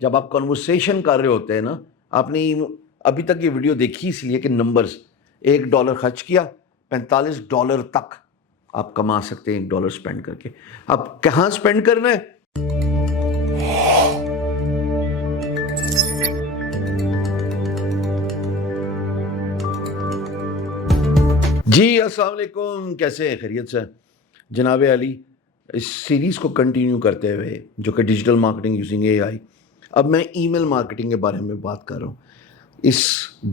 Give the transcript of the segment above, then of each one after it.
جب آپ کنورسیشن کر رہے ہوتے ہیں نا, آپ نے ابھی تک یہ ویڈیو دیکھی اس لیے کہ نمبرز, $1 خرچ کیا, $45 تک آپ کما سکتے ہیں $1 سپینڈ کر کے. اب کہاں سپینڈ کرنا ہے؟ جی السلام علیکم, کیسے ہیں؟ خیریت سے؟ جناب علی, اس سیریز کو کنٹینیو کرتے ہوئے جو کہ ڈیجیٹل مارکیٹنگ یوزنگ اے آئی, اب میں ای میل مارکیٹنگ کے بارے میں بات کر رہا ہوں. اس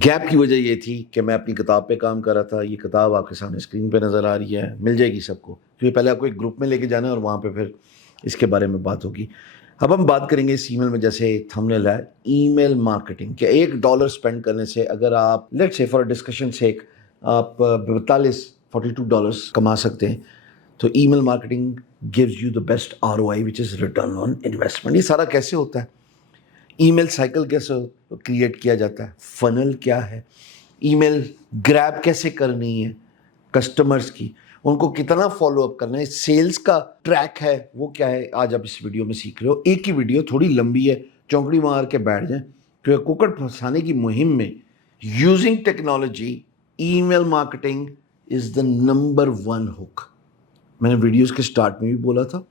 گیپ کی وجہ یہ تھی کہ میں اپنی کتاب پہ کام کر رہا تھا. یہ کتاب آپ کے سامنے اسکرین پہ نظر آ رہی ہے, مل جائے گی سب کو, کیونکہ پہلے آپ کو ایک گروپ میں لے کے جانا ہے اور وہاں پہ پھر اس کے بارے میں بات ہوگی. اب ہم بات کریں گے اس ای میل میں, جیسے تھمبنیل ہے, ای میل مارکیٹنگ کہ $1 سپینڈ کرنے سے اگر آپ لیٹس سے فار ڈسکشن سیک آپ $42 کما سکتے ہیں, تو ای میل marketing gives you the best ROI which is return on investment. یہ سارا کیسے ہوتا ہے؟ ای میل سائیکل کیسے کریٹ کیا جاتا ہے؟ فنل کیا ہے؟ ای میل گریب کیسے کرنی ہے کسٹمرز کی, ان کو کتنا فالو اپ کرنا ہے, سیلز کا ٹریک ہے وہ کیا ہے, آج آپ اس ویڈیو میں سیکھ رہے ہو. ایک ہی ویڈیو تھوڑی لمبی ہے, چونکڑی مار کے بیٹھ جائیں, کیونکہ کوکڑ پھنسانے کی مہم میں using technology email marketing is the number 1 hook. میں نے ویڈیوز کے سٹارٹ میں بھی بولا تھا,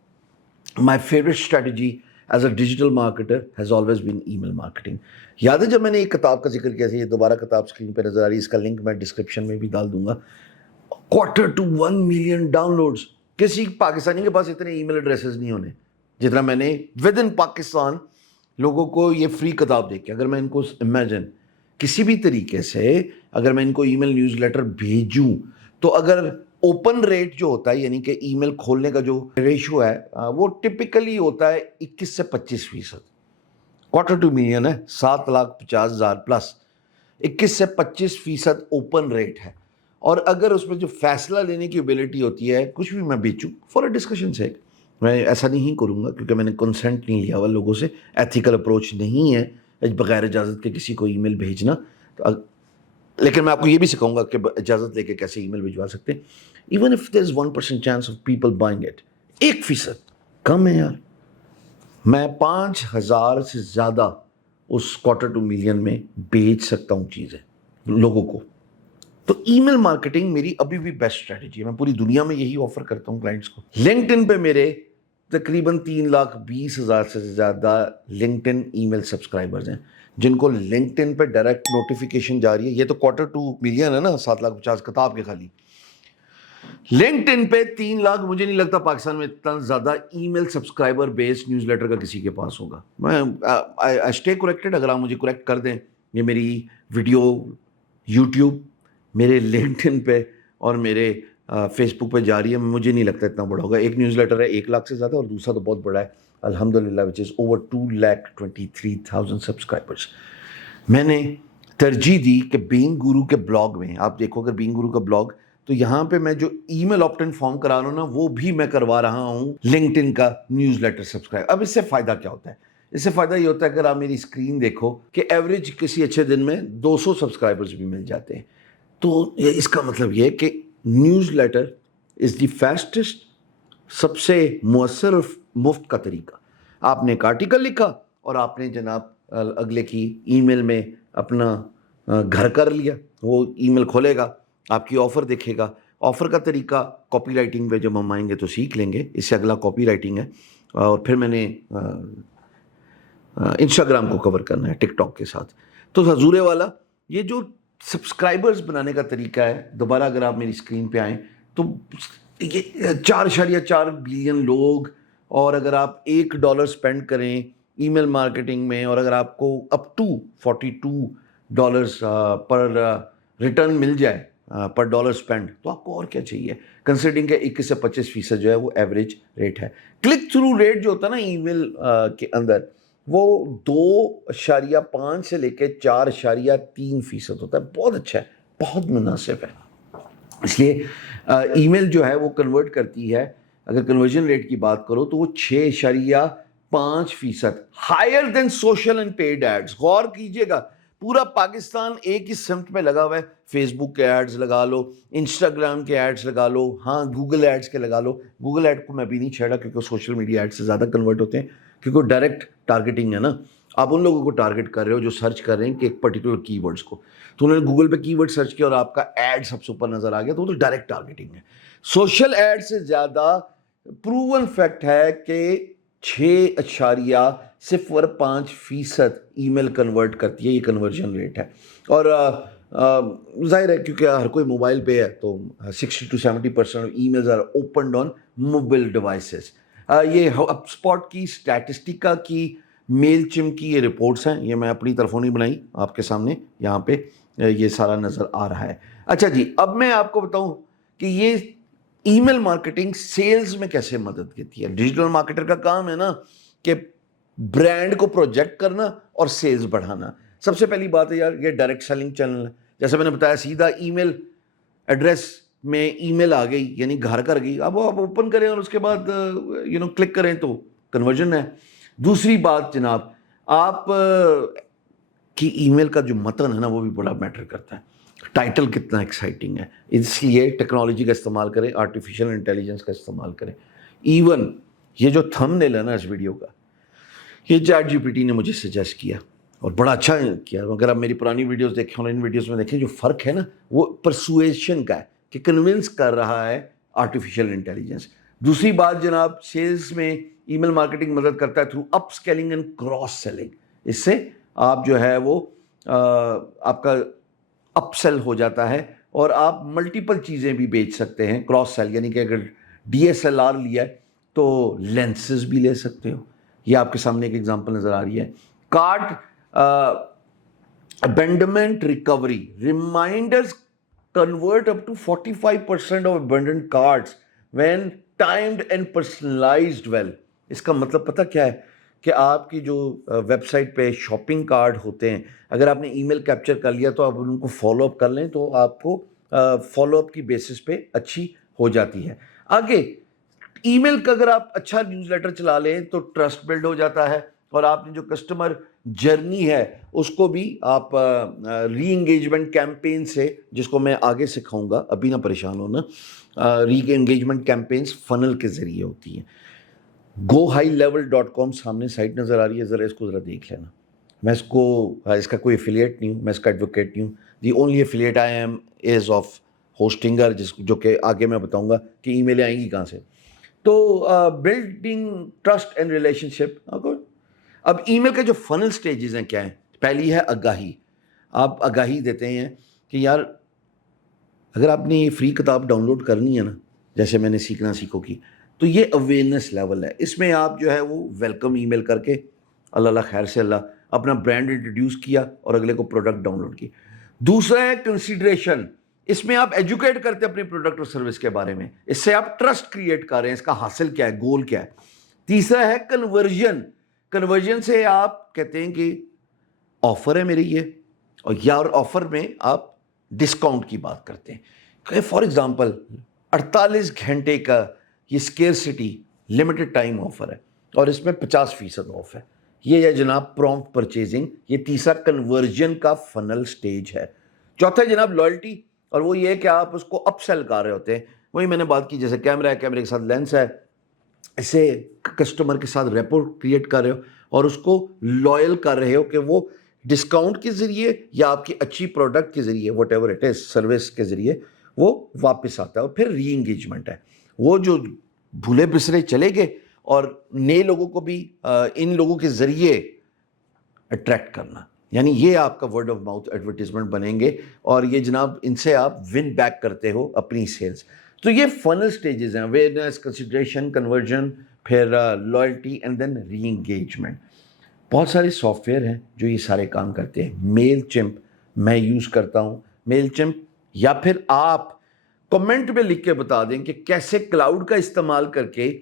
my favourite strategy as a digital marketer has always been email marketing. یاد ہے جب میں نے ایک کتاب کا ذکر کیا تھا, یہ دوبارہ کتاب اسکرین پہ نظر آ رہی ہے, اس کا لنک میں ڈسکرپشن میں بھی ڈال دوں گا. 250 ملین ڈاؤن لوڈز. کسی پاکستانی کے پاس اتنے ای میل ایڈریسز نہیں ہونے جتنا میں نے ود ان پاکستان لوگوں کو یہ فری کتاب دے کے, اگر میں ان کو امیجن کسی بھی طریقے سے اگر میں ان کو ای میل نیوز لیٹر بھیجوں, تو اگر اوپن ریٹ جو ہوتا ہے, یعنی کہ ای میل کھولنے کا جو ریشو ہے, وہ ٹپیکلی ہوتا ہے 21 سے 25%. 2.25 ملین ہے, 7,50,000 پلس, 21 سے 25% اوپن ریٹ ہے. اور اگر اس میں جو فیصلہ لینے کی ایبلٹی ہوتی ہے, کچھ بھی میں بیچوں فار اے ڈسکشن سے, میں ایسا نہیں کروں گا کیونکہ میں نے کنسنٹ نہیں لیا ہوا لوگوں سے, ایتھیکل اپروچ نہیں ہے بغیر اجازت کے کسی کو ای میل بھیجنا. لیکن میں آپ کو یہ بھی سکھاؤں گا کہ اجازت لے کے کیسے ای میل بھجوا سکتے ہیں. Even if there is 1% chance of people buying it, 1% کم ہے یار. میں 5,000 سے زیادہ اس 2.25 ملین میں بیچ سکتا ہوں چیزیں لوگوں کو. تو ای میل مارکیٹنگ میری ابھی بھی بیسٹ اسٹریٹجی ہے, میں پوری دنیا میں یہی آفر کرتا ہوں کلائنٹس کو. لنکڈ ان پہ میرے تقریباً 3,20,000 سے زیادہ لنکڈ ان ای میل سبسکرائبرز ہیں, جن کو لنکڈ ان پہ ڈائریکٹ نوٹیفیکیشن جا رہی ہے. یہ تو 2.25 ملین ہے نا, 7,50,000 کتاب کے خالی. لنکڈ ان پہ 3 لاکھ, مجھے نہیں لگتا پاکستان میں اتنا زیادہ ای میل سبسکرائبر بیس نیوز لیٹر کا کسی کے پاس ہوگا. میں اسٹے کریکٹڈ, اگر آپ مجھے کریکٹ کر دیں. یہ میری ویڈیو یوٹیوب, میرے لنکڈ ان پہ اور میرے فیس بک پہ جاری ہے, مجھے نہیں لگتا اتنا بڑا ہوگا. ایک نیوز لیٹر ہے 1 لاکھ سے زیادہ, اور دوسرا تو بہت بڑا ہے الحمدللہ, وچ از اوور 2,23,000 سبسکرائبرس. میں نے ترجیح دی کہ بینگ گورو کے بلاگ میں, آپ دیکھو اگر بینگ گورو کا بلاگ, تو یہاں پہ میں جو ای میل آپٹ ان فارم کرا رہا ہوں نا, وہ بھی میں کروا رہا ہوں لنکڈ ان کا نیوز لیٹر سبسکرائب. اب اس سے فائدہ کیا ہوتا ہے؟ اس سے فائدہ یہ ہوتا ہے اگر آپ میری اسکرین دیکھو کہ ایوریج کسی اچھے دن میں 200 سبسکرائبرز بھی مل جاتے ہیں. تو اس کا مطلب یہ کہ newsletter is the fastest, سب سے مؤثر اور مفت کا طریقہ. آپ نے ایک آرٹیکل لکھا اور آپ نے جناب اگلے کی ای میل میں اپنا گھر کر لیا. وہ ای میل کھولے گا, آپ کی آفر دیکھے گا. آفر کا طریقہ کاپی رائٹنگ پہ جب ہم آئیں گے تو سیکھ لیں گے, اس سے اگلا کاپی رائٹنگ ہے. اور پھر میں نے انسٹاگرام کو کور کرنا ہے ٹک ٹاک کے ساتھ. تو حضور والا, یہ جو سبسکرائبرز بنانے کا طریقہ ہے, دوبارہ اگر آپ میری اسکرین پہ آئیں تو یہ 4.4 بلین لوگ, اور اگر آپ $1 سپینڈ کریں ای میل مارکیٹنگ میں, اور اگر آپ کو اپ ٹو $42 پر ریٹرن مل جائے پر ڈالر سپینڈ, تو آپ کو اور کیا چاہیے, کنسیڈرنگ کہ 21 سے 25% جو ہے وہ ایوریج ریٹ ہے. کلک تھرو ریٹ جو ہوتا ہے نا ای میل کے اندر, وہ 2.5 سے لے کے 4.3% ہوتا ہے. بہت اچھا ہے, بہت مناسب ہے. اس لیے ای میل جو ہے وہ کنورٹ کرتی ہے, اگر کنورژن ریٹ کی بات کرو تو وہ 6.5% higher than social and paid ads. غور کیجئے گا, پورا پاکستان ایک ہی سمت میں لگا ہوا ہے. فیس بک کے ایڈز لگا لو, انسٹاگرام کے ایڈز لگا لو, ہاں گوگل ایڈز کے لگا لو. گوگل ایڈ کو میں بھی نہیں چھیڑا کیونکہ سوشل میڈیا ایڈ سے زیادہ کنورٹ ہوتے ہیں, کیونکہ ڈائریکٹ ٹارگیٹنگ ہے نا. آپ ان لوگوں کو ٹارگٹ کر رہے ہو جو سرچ کر رہے ہیں کہ ایک پرٹیکولر کی ورڈس کو, تو انہوں نے گوگل پہ کی ورڈ سرچ کیا اور آپ کا ایڈ سب سے اوپر نظر آ گیا, تو وہ تو ڈائریکٹ ٹارگیٹنگ ہے. سوشل ایڈ سے زیادہ پروون فیکٹ ہے کہ 6.05% ای میل کنورٹ کرتی ہے, یہ کنورژن ریٹ ہے. اور ظاہر ہے کیونکہ ہر کوئی موبائل پہ ہے تو 60-70% emails are opened on mobile devices. یہ ہب اسپاٹ کی, اسٹیٹسٹکا کی, میل چم کی یہ رپورٹس ہیں, یہ میں اپنی طرفوں نہیں بنائی, آپ کے سامنے یہاں پہ یہ سارا نظر آ رہا ہے. اچھا جی, اب میں آپ کو بتاؤں کہ یہ ای میل مارکیٹنگ سیلز میں کیسے مدد کرتی ہے. ڈیجیٹل مارکیٹر کا کام ہے نا کہ برانڈ کو پروجیکٹ کرنا اور سیلز بڑھانا. سب سے پہلی بات ہے یار, یہ ڈائریکٹ سیلنگ چینل ہے. جیسے میں نے بتایا, سیدھا ای میل ایڈریس میں ای میل آ گئی, یعنی گھر کر گئی. اب آپ اوپن کریں اور اس کے بعد کلک کریں تو کنورژن ہے. دوسری بات جناب, آپ کی ای میل کا جو متن ہے نا وہ بھی بڑا میٹر کرتا ہے. ٹائٹل کتنا ایکسائٹنگ ہے, اس لیے ٹیکنالوجی کا استعمال کریں, آرٹیفیشیل انٹیلیجنس کا استعمال کریں. ایون یہ جو تھم نیل ہے نا اس ویڈیو کا, یہ چیٹ جی پی ٹی نے مجھے سجیسٹ کیا اور بڑا اچھا کیا. اگر آپ میری پرانی ویڈیوز دیکھیں اور ان ویڈیوز میں دیکھیں, جو فرق ہے نا وہ پرسویشن کا ہے کہ کنونس کر رہا ہے آرٹیفیشیل انٹیلیجنس. دوسری بات جناب, سیلز میں ای میل مارکیٹنگ مدد کرتا ہے through upselling and cross selling. اس سے آپ جو ہے وہ آپ کا اپ سیل ہو جاتا ہے اور آپ ملٹیپل چیزیں بھی بیچ سکتے ہیں. کراس سیل یعنی کہ اگر ڈی ایس ایل آر لیا ہے تو لینسز بھی لے سکتے ہو. یہ آپ کے سامنے ایک ایگزامپل نظر آ رہی ہے. Cart abandonment recovery reminders convert up to 45% of abandoned carts when timed and personalized well. اس کا مطلب پتہ کیا ہے کہ آپ کی جو ویب سائٹ پہ شاپنگ کارڈ ہوتے ہیں, اگر آپ نے ای میل کیپچر کر لیا تو آپ ان کو فالو اپ کر لیں تو آپ کو فالو اپ کی بیسس پہ اچھی ہو جاتی ہے. آگے ای میل کا اگر آپ اچھا نیوز لیٹر چلا لیں تو ٹرسٹ بلڈ ہو جاتا ہے اور آپ نے جو کسٹمر جرنی ہے اس کو بھی آپ ری انگیجمنٹ کیمپین سے, جس کو میں آگے سکھاؤں گا, ابھی نہ پریشان ہونا, ری انگیجمنٹ کیمپینز فنل کے ذریعے ہوتی ہیں. gohighlevel.com سامنے سائٹ نظر آ رہی ہے, ذرا اس کو ذرا دیکھ لینا. میں اس کا کوئی افیلیٹ نہیں ہوں, میں اس کا ایڈوکیٹ نہیں ہوں. The only affiliate I am is of Hostinger, جو کہ آگے میں بتاؤں گا کہ ای میلیں آئیں گی کہاں سے. تو بلڈنگ ٹرسٹ اینڈ ریلیشن شپ. اب ای میل کے جو فنل سٹیجز ہیں کیا ہیں؟ پہلی ہے آگاہی. آپ آگاہی دیتے ہیں کہ یار اگر آپ نے یہ فری کتاب ڈاؤن لوڈ کرنی ہے نا, جیسے میں نے سیکھنا سیکھو کی, تو یہ اویئرنیس لیول ہے. اس میں آپ جو ہے وہ ویلکم ای میل کر کے اللہ اللہ خیر سے اللہ اپنا برانڈ انٹروڈیوس کیا اور اگلے کو پروڈکٹ ڈاؤن لوڈ کی. دوسرا ہے کنسیڈریشن. اس میں آپ ایجوکیٹ کرتے ہیں اپنے پروڈکٹ اور سروس کے بارے میں, اس سے آپ ٹرسٹ کریٹ کر رہے ہیں, اس کا حاصل کیا ہے, گول کیا ہے. تیسرا ہے کنورژن. کنورژن سے آپ کہتے ہیں کہ آفر ہے میری یہ, اور یار آفر میں آپ ڈسکاؤنٹ کی بات کرتے ہیں. فار ایگزامپل 48 گھنٹے کا یہ اسکیئرسٹی لمیٹڈ ٹائم آفر ہے اور اس میں 50% آف ہے. یہ ہے جناب پرومپٹ پرچیزنگ. یہ تیسرا کنورژن کا فنل سٹیج ہے. چوتھا جناب لائلٹی, اور وہ یہ ہے کہ آپ اس کو اپ سیل کر رہے ہوتے ہیں. وہی میں نے بات کی, جیسے کیمرہ ہے, کیمرے کے ساتھ لینس ہے, اسے کسٹمر کے ساتھ ریپو کریٹ کر رہے ہو اور اس کو لائل کر رہے ہو کہ وہ ڈسکاؤنٹ کے ذریعے یا آپ کی اچھی پروڈکٹ کے ذریعے, what ever it is, service کے ذریعے وہ واپس آتا ہے. اور پھر ری انگیجمنٹ ہے, وہ جو بھولے بسرے چلے گئے اور نئے لوگوں کو بھی ان لوگوں کے ذریعے اٹریکٹ کرنا. یعنی یہ آپ کا ورڈ آف ماؤتھ ایڈورٹیزمنٹ بنیں گے اور یہ جناب ان سے آپ ون بیک کرتے ہو اپنی سیلز. تو یہ فنل سٹیجز ہیں, اویئرنیس, کنسیڈریشن, کنورژن, پھر loyalty and then reengagement. بہت سارے سافٹ ویئر ہیں جو یہ سارے کام کرتے ہیں. میل چمپ میں یوز کرتا ہوں. میل چمپ, یا پھر آپ کمنٹ میں لکھ کے بتا دیں کہ کیسے کلاؤڈ کا استعمال کر کے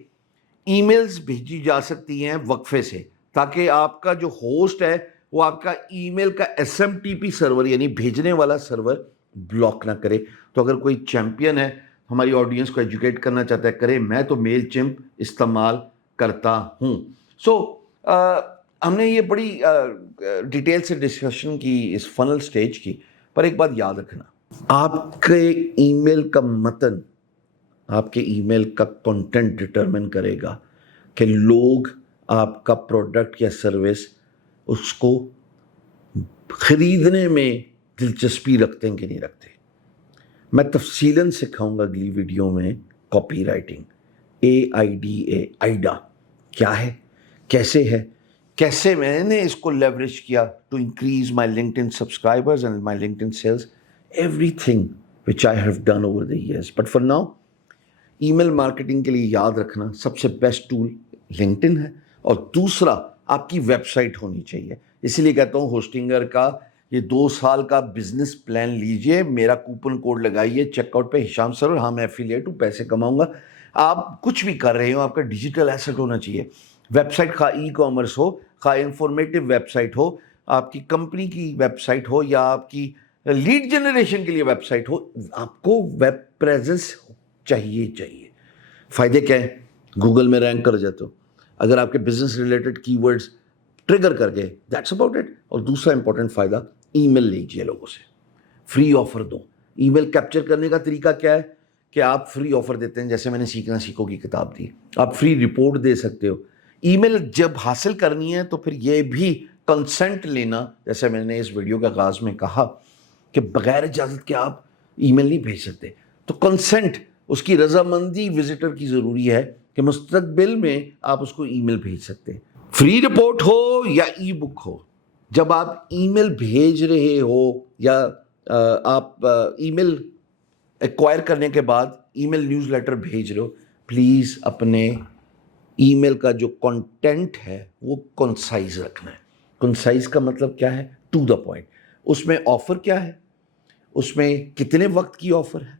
ای میلز بھیجی جا سکتی ہیں وقفے سے, تاکہ آپ کا جو ہوسٹ ہے وہ آپ کا ای میل کا ایس ایم ٹی پی سرور یعنی بھیجنے والا سرور بلاک نہ کرے. تو اگر کوئی چیمپئن ہے ہماری آڈینس کو ایجوکیٹ کرنا چاہتا ہے, کرے. میں تو میل چمپ استعمال کرتا ہوں. سو ہم نے یہ بڑی ڈیٹیل سے ڈسکشن کی اس فنل سٹیج کی, پر ایک بات یاد رکھنا, آپ کے ای میل کا متن, آپ کے ای میل کا کنٹینٹ ڈٹرمن کرے گا کہ لوگ آپ کا پروڈکٹ یا سروس اس کو خریدنے میں دلچسپی رکھتے ہیں کہ نہیں رکھتے. میں تفصیلاً سکھاؤں گا اگلی ویڈیو میں کاپی رائٹنگ. AIDA آئیڈا کیا ہے, کیسے ہے, کیسے میں نے اس کو لیوریج کیا to increase my LinkedIn subscribers and my LinkedIn sales, everything which I have done over the years. But for now email marketing کے لیے یاد رکھنا سب سے بیسٹ ٹول LinkedIn ہے, اور دوسرا آپ کی ویب سائٹ ہونی چاہیے. اسی لیے کہتا ہوں ہوسٹنگر کا یہ 2 سال کا بزنس پلان لیجئے, میرا کوپن کوڈ لگائیے چیک آؤٹ پہ, ہشام سر, ہاں میں ایفیلیٹ ہوں, پیسے کماؤں گا. آپ کچھ بھی کر رہے ہو, آپ کا ڈیجیٹل ایسٹ ہونا چاہیے. ویب سائٹ خواہ ای کامرس ہو, خواہ انفارمیٹیو ویب سائٹ ہو, آپ کی کمپنی کی ویب سائٹ ہو, یا آپ کی لیڈ جنریشن کے لیے ویب سائٹ ہو, آپ کو ویب پریزنس چاہیے. فائدے کیا ہیں؟ گوگل میں رینک کر جاتے ہو اگر آپ کے بزنس ریلیٹڈ کی ورڈز ٹریگر کر گئے, دیٹس اباؤٹ اٹ. اور دوسرا امپورٹنٹ فائدہ, ای میل لیجیے لوگوں سے, فری آفر دو. ای میل کیپچر کرنے کا طریقہ کیا ہے کہ آپ فری آفر دیتے ہیں, جیسے میں نے سیکھنا سیکھو کی کتاب دی, آپ فری رپورٹ دے سکتے ہو. ای میل جب حاصل کرنی ہے تو پھر یہ بھی کنسنٹ لینا, جیسے میں نے اس ویڈیو کے آغاز میں کہا کہ بغیر اجازت کے آپ ای میل نہیں بھیج سکتے. تو کنسنٹ, اس کی رضامندی وزٹر کی ضروری ہے کہ مستقبل میں آپ اس کو ای میل بھیج سکتے ہیں. فری رپورٹ ہو یا ای بک ہو, جب آپ ای میل بھیج رہے ہو یا آپ ای میل ایکوائر کرنے کے بعد ای میل نیوز لیٹر بھیج رہے ہو, پلیز اپنے ای میل کا جو کنٹینٹ ہے وہ کنسائز رکھنا ہے. کنسائز کا مطلب کیا ہے؟ To the point. اس میں آفر کیا ہے, اس میں کتنے وقت کی آفر ہے,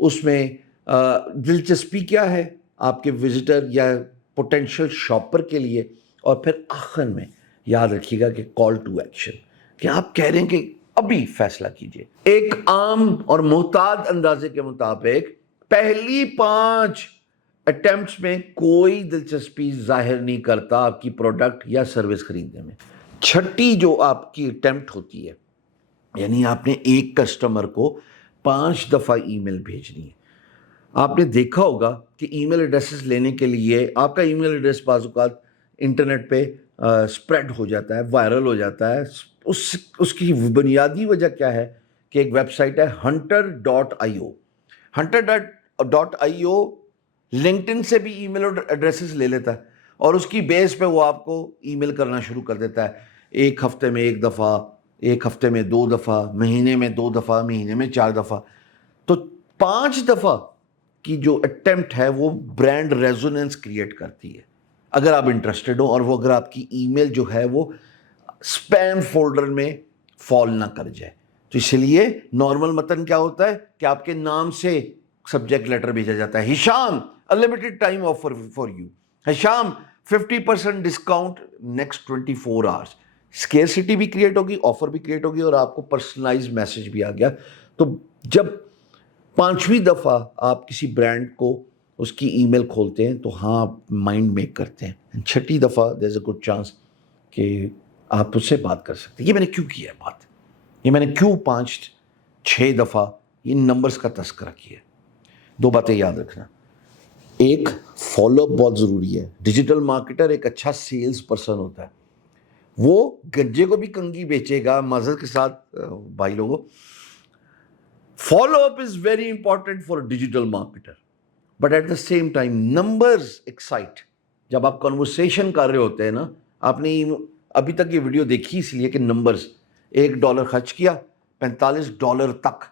اس میں دلچسپی کیا ہے آپ کے وزٹر یا پوٹینشیل شاپر کے لیے, اور پھر آخر میں یاد رکھیے گا کہ کال ٹو ایکشن, کہ آپ کہہ رہے ہیں کہ ابھی فیصلہ کیجئے. ایک عام اور محتاط اندازے کے مطابق پہلی 5 اٹیمپٹس میں کوئی دلچسپی ظاہر نہیں کرتا آپ کی پروڈکٹ یا سروس خریدنے میں. چھٹی جو آپ کی اٹیمپٹ ہوتی ہے, یعنی آپ نے ایک کسٹمر کو 5 دفعہ ای میل بھیجنی ہے. آپ نے دیکھا ہوگا کہ ای میل ایڈریسز لینے کے لیے آپ کا ای میل ایڈریس بعض اوقات انٹرنیٹ پہ اسپریڈ ہو جاتا ہے, وائرل ہو جاتا ہے. اس کی بنیادی وجہ کیا ہے کہ ایک ویب سائٹ ہے hunter.io. hunter.io LinkedIn سے بھی ای میل ایڈریسز لے لیتا ہے, اور اس کی بیس پہ وہ آپ کو ای میل کرنا شروع کر دیتا ہے. ایک ہفتے میں 1 دفعہ, ایک ہفتے میں 2 دفعہ, مہینے میں 2 دفعہ, مہینے میں 4 دفعہ. تو 5 دفعہ کی جو اٹیمپٹ ہے وہ برانڈ ریزوننس کریٹ کرتی ہے, اگر آپ انٹرسٹڈ ہو, اور وہ اگر آپ کی ای میل جو ہے وہ اسپیم فولڈر میں فال نہ کر جائے. تو اس لیے نارمل متن کیا ہوتا ہے کہ آپ کے نام سے سبجیکٹ لیٹر بھیجا جاتا ہے, ہشام unlimited time offer for you, Hisham 50% discount next 24 hours. Scarcity بھی کریٹ ہوگی, آفر بھی کریٹ ہوگی, اور آپ کو پرسنلائز میسج بھی آ گیا. تو جب 5ویں دفعہ آپ کسی برانڈ کو اس کی ای میل کھولتے ہیں تو ہاں آپ مائنڈ میک کرتے ہیں, 6ٹھی دفعہ دیر از اے گڈ چانس کہ آپ اس سے بات کر سکتے ہیں. یہ میں نے کیوں کیا ہے بات, یہ میں نے کیوں 5-6 دفعہ ان نمبرز کا تذکرہ کیا ہے؟ 2 باتیں یاد رکھنا. ایک, فالو اپ بہت ضروری ہے. ڈیجیٹل مارکیٹر ایک اچھا سیلز پرسن ہوتا ہے, وہ گنجے کو بھی کنگھی بیچے گا. معذرت کے ساتھ بھائی لوگوں, follow up is very important for digital marketer, but at the same time numbers excite. جب آپ کنورسیشن کر رہے ہوتے ہیں نا, آپ نے ابھی تک یہ ویڈیو دیکھی اس لیے کہ نمبرز, $1 خرچ کیا, $45 تک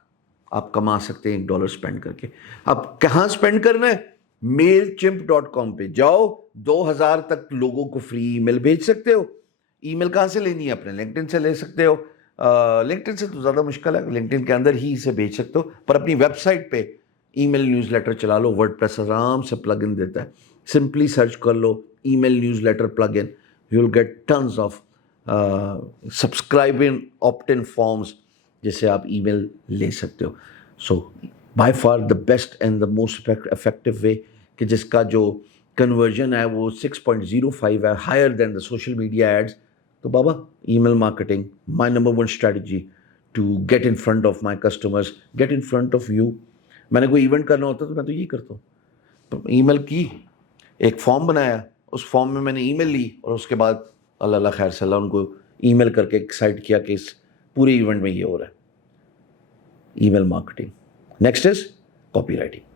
آپ کما سکتے ہیں $1 اسپینڈ کر کے. اب کہاں اسپینڈ کرنا ہے؟ mailchimp.com پہ جاؤ, 2000 تک لوگوں کو فری ای میل بھیج سکتے ہو. ای میل کہاں سے لینی ہے؟ اپنے LinkedIn سے لے سکتے ہو. LinkedIn سے تو زیادہ مشکل ہے, LinkedIn کے اندر ہی اسے بھیج سکتے ہو, پر اپنی ویب سائٹ پہ ای میل نیوز لیٹر چلا لو. ورڈ پریس آرام سے پلگ ان دیتا ہے, سمپلی سرچ کر لو email newsletter plugin, you will get tons of subscribing opt in forms جسے آپ ای میل لے سکتے ہو. So by far the best and the most effective way, کہ جس کا جو کنورژن ہے وہ 6.05 ہے, higher than the social media ads. تو بابا, email marketing my number 1 strategy to get in front of my customers, get in front of you. میں نے کوئی ایونٹ کرنا ہوتا تو میں تو یہی کرتا ہوں, ای میل کی, ایک فارم بنایا, اس فارم میں نے ای میل لی, اور اس کے بعد اللہ خیر صلی اللہ ان کو ای میل کر کے ایکسائٹ کیا کہ اس پورے ایونٹ میں یہ ہو رہا ہے. Email marketing. Next is copy writing.